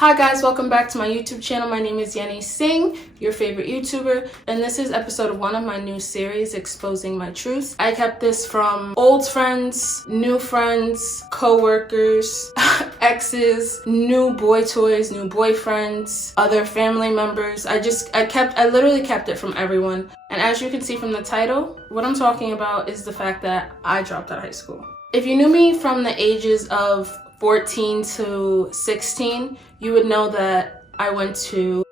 Hi guys, welcome back to my YouTube channel. My name is Yenny Singh, your favorite YouTuber, and this is episode 1 of my new series, Exposing My Truth. I kept this from old friends, new friends, co-workers, exes, new boy toys, new boyfriends, other family members. I literally kept it from everyone. And as you can see from the title, what I'm talking about is the fact that I dropped out of high school. If you knew me from the ages of 14 to 16, you would know that I went to.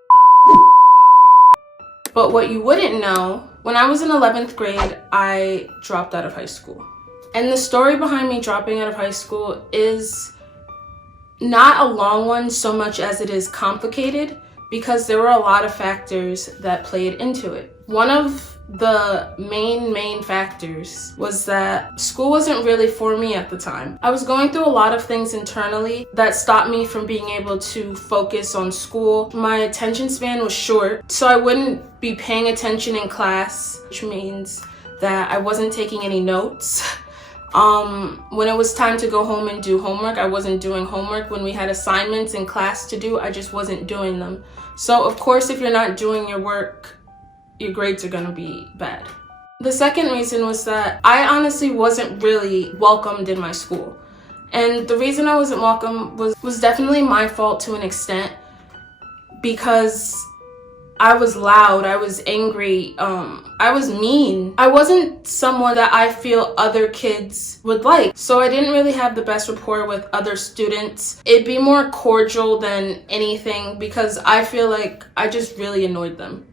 But what you wouldn't know, when I was in 11th grade, I dropped out of high school. And the story behind me dropping out of high school is not a long one so much as it is complicated, because there were a lot of factors that played into it. One of the main factors was that school wasn't really for me at the time. I was going through a lot of things internally that stopped me from being able to focus on school. My attention span was short, so I wouldn't be paying attention in class, which means that I wasn't taking any notes. When it was time to go home and do homework, I wasn't doing homework. When we had assignments in class to do, I just wasn't doing them. So of course, if you're not doing your work, your grades are gonna be bad. The second reason was that I honestly wasn't really welcomed in my school. And the reason I wasn't welcome was definitely my fault to an extent, because I was loud, I was angry, I was mean. I wasn't someone that I feel other kids would like. So I didn't really have the best rapport with other students. It'd be more cordial than anything, because I feel like I just really annoyed them.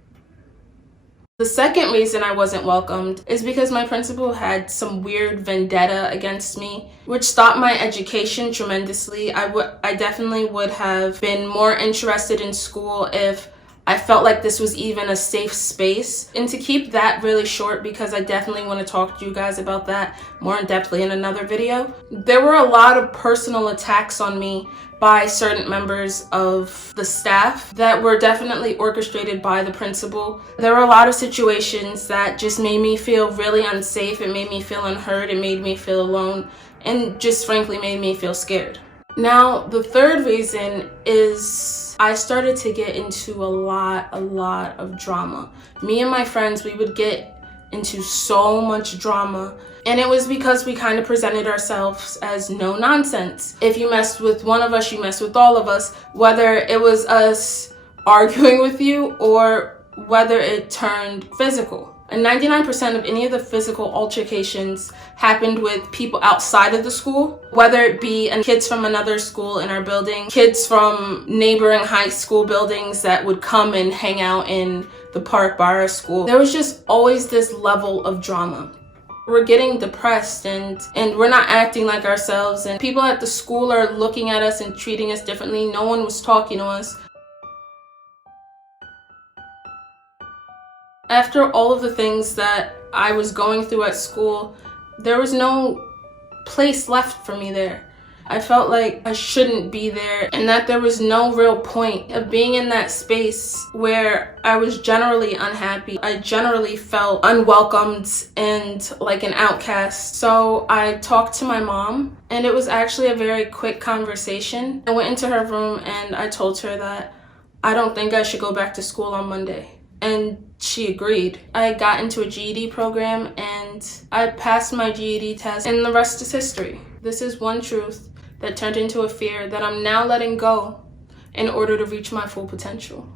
The second reason I wasn't welcomed is because my principal had some weird vendetta against me, which stopped my education tremendously. I definitely would have been more interested in school if I felt like this was even a safe space. And to keep that really short, because I definitely want to talk to you guys about that more in depthly in another video, there were a lot of personal attacks on me by certain members of the staff that were definitely orchestrated by the principal. There were a lot of situations that just made me feel really unsafe. It made me feel unheard. It made me feel alone, and just frankly made me feel scared. Now, the third reason is I started to get into a lot of drama. Me and my friends, we would get into so much drama, and it was because we kind of presented ourselves as no nonsense. If you messed with one of us, you messed with all of us, whether it was us arguing with you or whether it turned physical. And 99% of any of the physical altercations happened with people outside of the school, whether it be kids from another school in our building, kids from neighboring high school buildings that would come and hang out in the park by our school. There was just always this level of drama. We're getting depressed and we're not acting like ourselves, and people at the school are looking at us and treating us differently. No one was talking to us. After all of the things that I was going through at school, there was no place left for me there. I felt like I shouldn't be there, and that there was no real point of being in that space where I was generally unhappy. I generally felt unwelcomed and like an outcast. So I talked to my mom, and it was actually a very quick conversation. I went into her room and I told her that I don't think I should go back to school on Monday. And she agreed. I got into a GED program and I passed my GED test, and the rest is history. This is one truth that turned into a fear that I'm now letting go in order to reach my full potential.